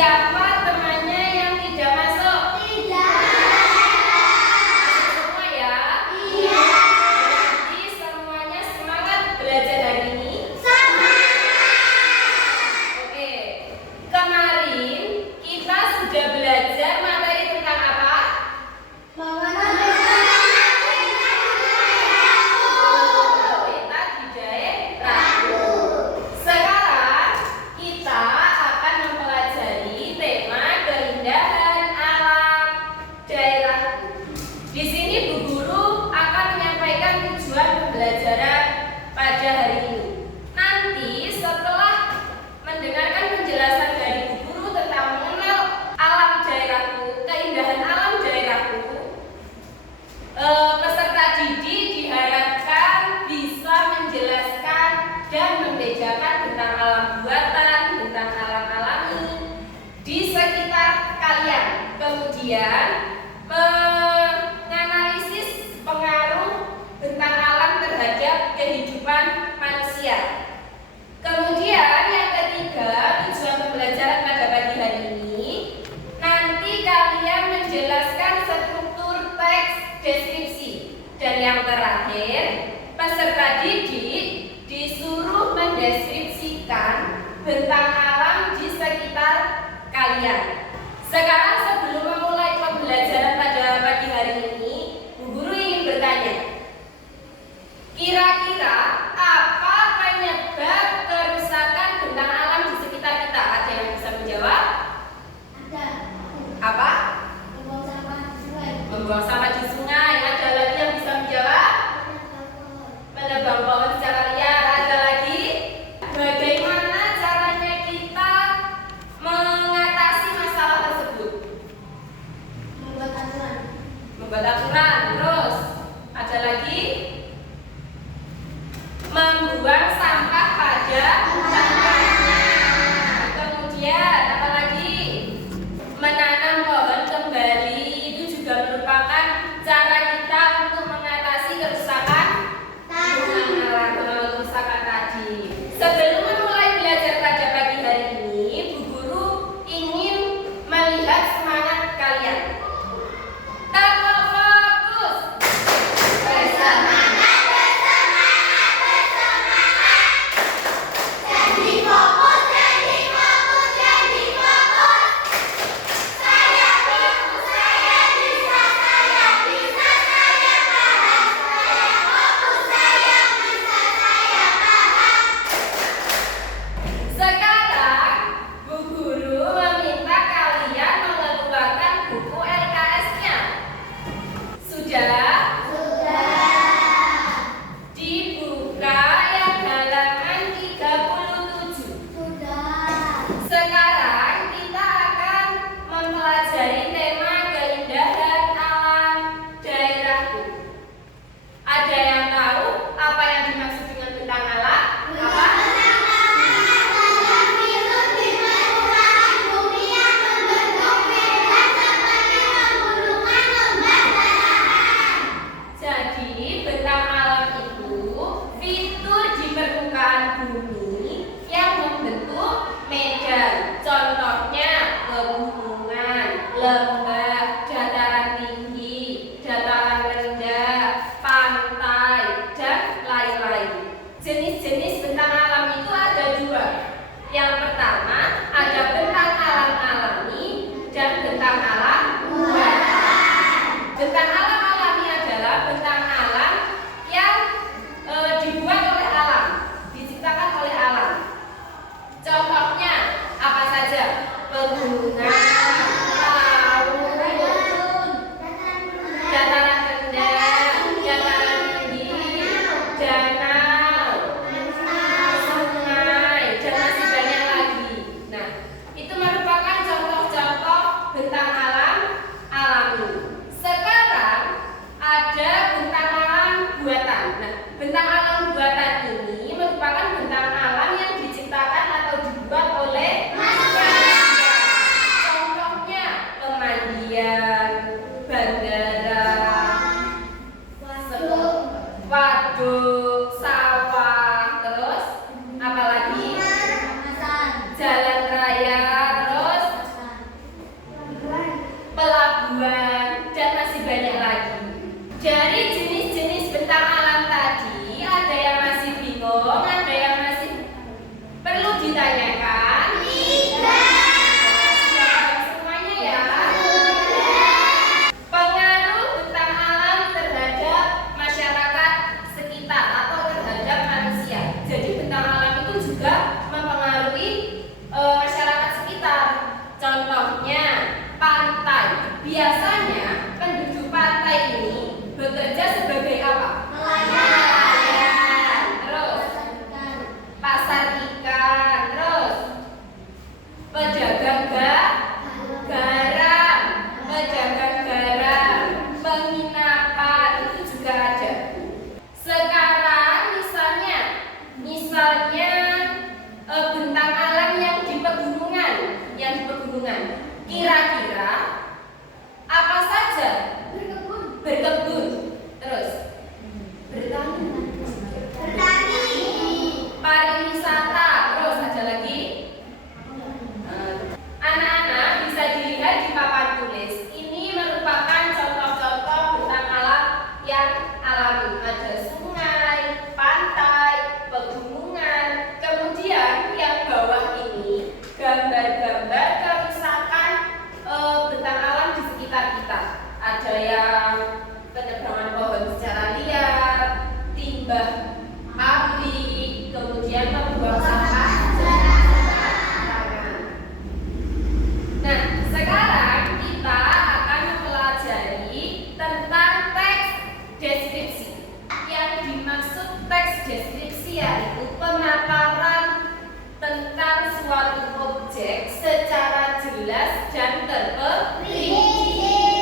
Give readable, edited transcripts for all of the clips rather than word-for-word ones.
Siapa temannya yang tidak masuk? Tidak. Masuk semua ya? Iya. Berarti semuanya semangat belajar hari ini? Oke. Kemarin kita sudah belajar materi tentang apa? Peta dijahit raku. Sekarang kita akan mempelajari tema keindahan alam daerahku. Di sini Bu Guru akan menyampaikan tujuan pembelajaran pada hari ini. Nanti setelah mendengarkan penjelasan dari Bu Guru tentang mengenal alam daerahku, keindahan alam daerahku, peserta didik diharapkan bisa menjelaskan dan membedakan tentang alam buatan, tentang alam alami di sekitar kalian. Kemudian menganalisis pengaruh tentang alam terhadap kehidupan manusia. Kemudian yang ketiga, tujuan pembelajaran pada pagi hari ini, nanti kalian menjelaskan struktur teks deskripsi. Dan yang terakhir, peserta didik disuruh mendeskripsikan tentang alam di sekitar kalian. Sekarang sebelum memulai pembelajaran pada pagi hari ini, Bu Guru ingin bertanya, kira-kira apa penyebab kerusakan tentang alam di sekitar kita? Ada yang bisa menjawab? Ada. Apa? Membuang sampah di sungai. Membuang sampah di sungai. Ada lagi yang bisa menjawab? Menebang pohon secara liar. Ada lagi? Bagaimana caranya kita mengatasi masalah tersebut? Membuat aturan. Membuat aturan. Terus ada lagi? Membuang sampah pada tempatnya. Kemudian apa lagi? Menanam pohon kembali. Itu juga merupakan cara kita untuk mengatasi kerusakan kerusakan tadi. Sebelum memulai belajar pada pagi hari ini, Bu Guru ingin melihat semangat kalian. Tetap fokus. Bersemangat. Jadi fokus. Saya fokus, saya bisa, saya paham. Saya fokus, saya bisa, saya paham. Sekarang Bu Guru meminta kalian mengeluarkan buku LKS-nya. Sudah? Dibuka yang halaman 37. Sudah. Sekarang kita akan mempelajari tema keindahan alam daerahku. Ada yang tahu apa yang dimaksud dengan tentang alam? Apa? Jadi, bentang alam itu fitur di permukaan bumi yang membentuk medan. Contohnya pegunungan, lembah, dataran tinggi, dataran rendah, pantai, dan lain-lain. Jenis-jenis bentang alam itu ada dua. Yang pertama ada bentang alam alami dan bentang alam buatan. Bentang alam alami adalah bentang alam yang dibuat oleh alam, diciptakan oleh Kira-kira apa saja? Berkebun. Berkebun. Terus bertani. Bertani. Pariwisata. Terus ada lagi. Anak-anak bisa dilihat di papan tulis. Ini merupakan contoh-contoh bentang alam yang alami. Ada sungai, pantai, pegunungan. Kemudian yang bawah ini gambar-gambar kerusakan bentang alam di sekitar kita. Ada yang penebangan pohon secara liar, timbah api, kemudian membuang sampah sembarangan. Nah, sekarang kita akan mempelajari tentang teks deskripsi. Yang dimaksud teks deskripsi yaitu pemaparan tentang suatu objek secara jelas dan terperinci.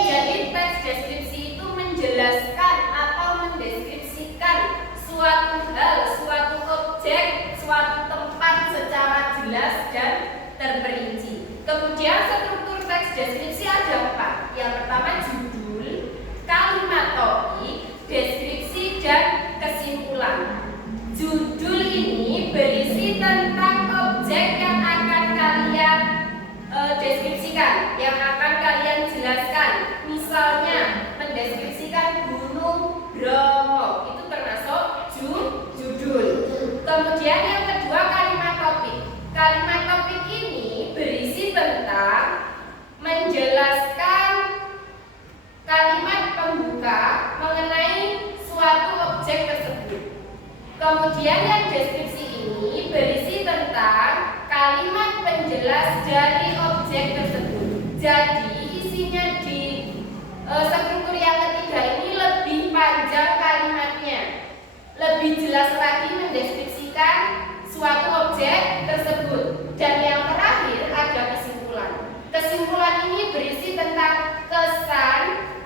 Jadi teks deskripsi itu menjelaskan atau mendeskripsikan suatu hal, suatu objek, suatu tempat secara jelas dan terperinci. Kemudian struktur teks deskripsi ada 4. Yang pertama judul, kalimat topik, deskripsi, dan kesimpulan. Judul ini berisi tentang objek yang akan kalian deskripsikan, yang akan kalian jelaskan. Misalnya mendeskripsikan Gunung Bromo, itu termasuk judul. Kemudian yang kedua kalimat topik. Kalimat topik ini berisi tentang menjelaskan kalimat pembuka mengenai suatu objek tersebut. Kemudian yang deskripsi ini berisi tentang kalimat penjelas dari objek tersebut. Jadi isinya di struktur yang ketiga ini lebih panjang kalimatnya, lebih jelas lagi mendeskripsikan suatu objek tersebut. Dan yang terakhir ada kesimpulan. Kesimpulan ini berisi tentang kesan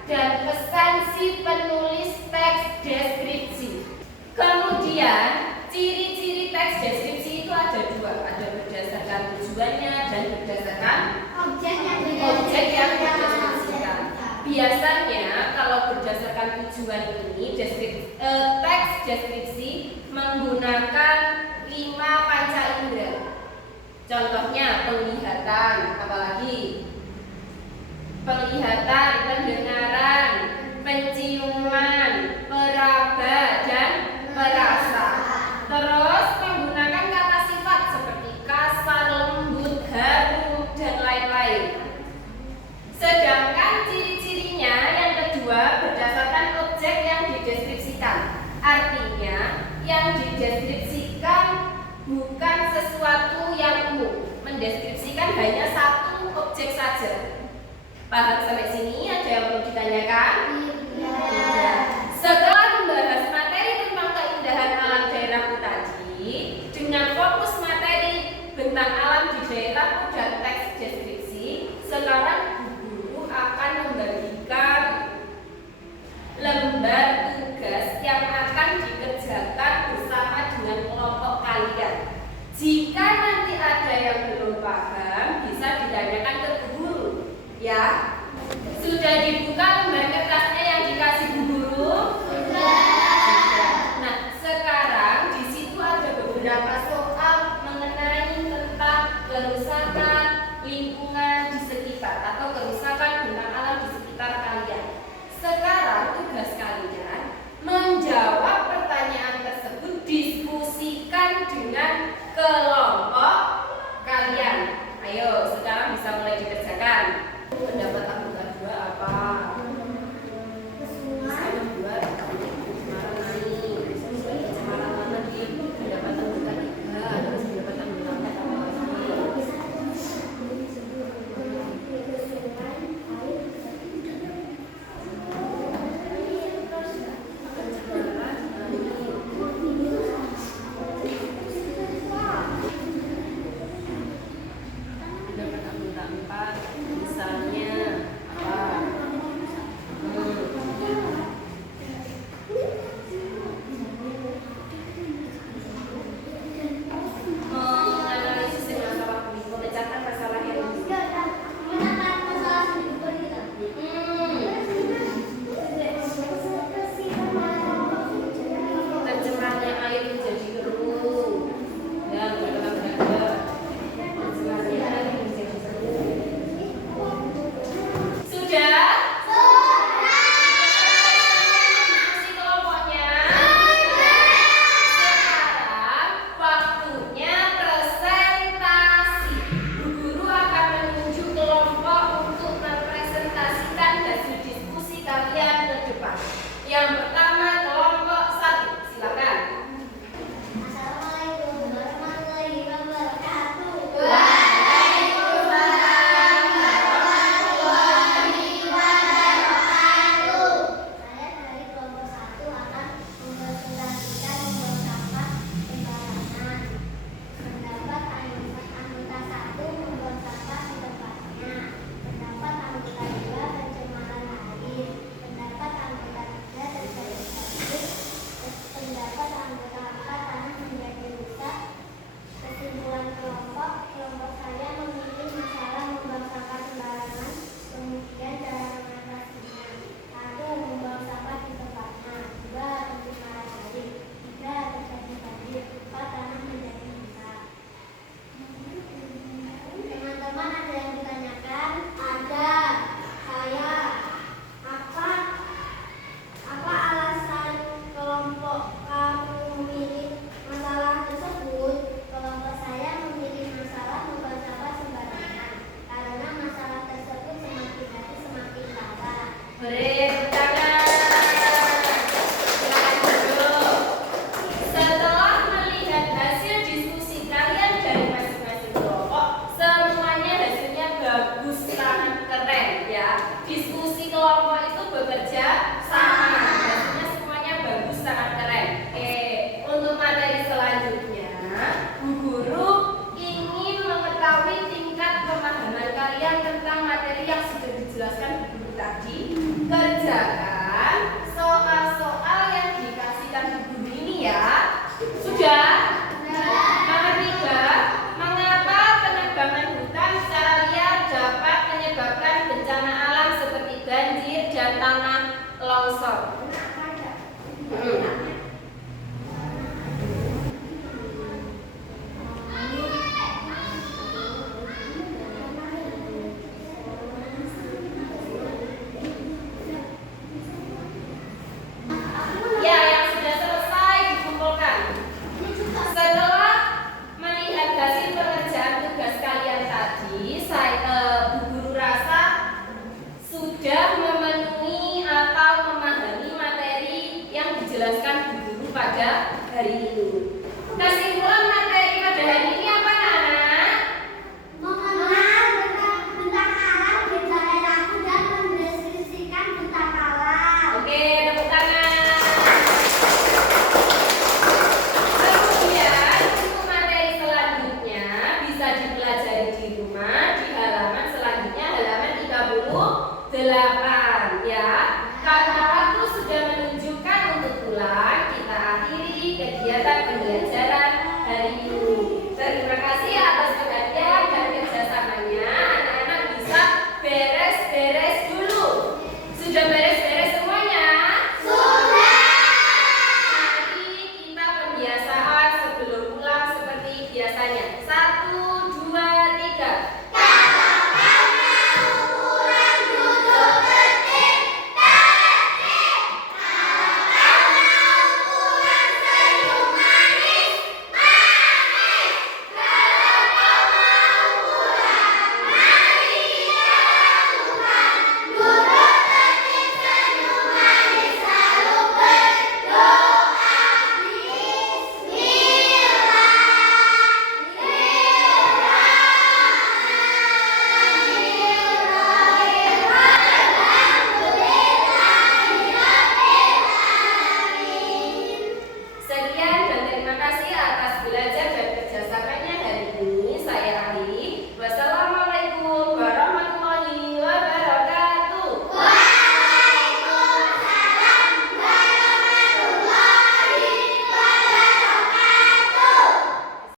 dan pesan si penulis teks deskripsi. Kemudian ciri-ciri teks deskripsi itu ada 2, ada berdasarkan tujuannya dan berdasarkan Objek yang dideskripsikan. Biasanya kalau berdasarkan tujuan ini teks deskripsi menggunakan 5 panca indera. Contohnya penglihatan, apalagi penglihatan, pendengaran, penciuman, peraba, dan perasa. Terus menggunakan kata sifat seperti kasar, lembut, harum, dan lain-lain. Sedangkan ciri-cirinya yang kedua berdasarkan objek yang dideskripsikan. Artinya yang dideskripsikan bukan sesuatu yang umum, mendeskripsikan hanya satu objek saja. Paham sampai sini? Ada yang perlu ditanyakan? Iya. Setelah membahas materi tentang keindahan alam daerahku tadi, dengan fokus materi bentang alam di daerahku dan teks deskripsi, sekarang guru akan membagikan lembar tugas yang akan dikerjakan bersama dengan kelompok kalian. Jika nanti ada yang belum paham, bisa ditanyakan ke guru, ya. Sudah dibuka lembar kertasnya yang dikasih Bu Guru? Sudah. Nah, sekarang di situ ada beberapa soal mengenai tentang kerusakan lingkungan di sekitar atau kerusakan bentang alam di sekitar kalian. Sekarang tugas kalian menjawab pertanyaan tersebut, diskusikan dengan kelompok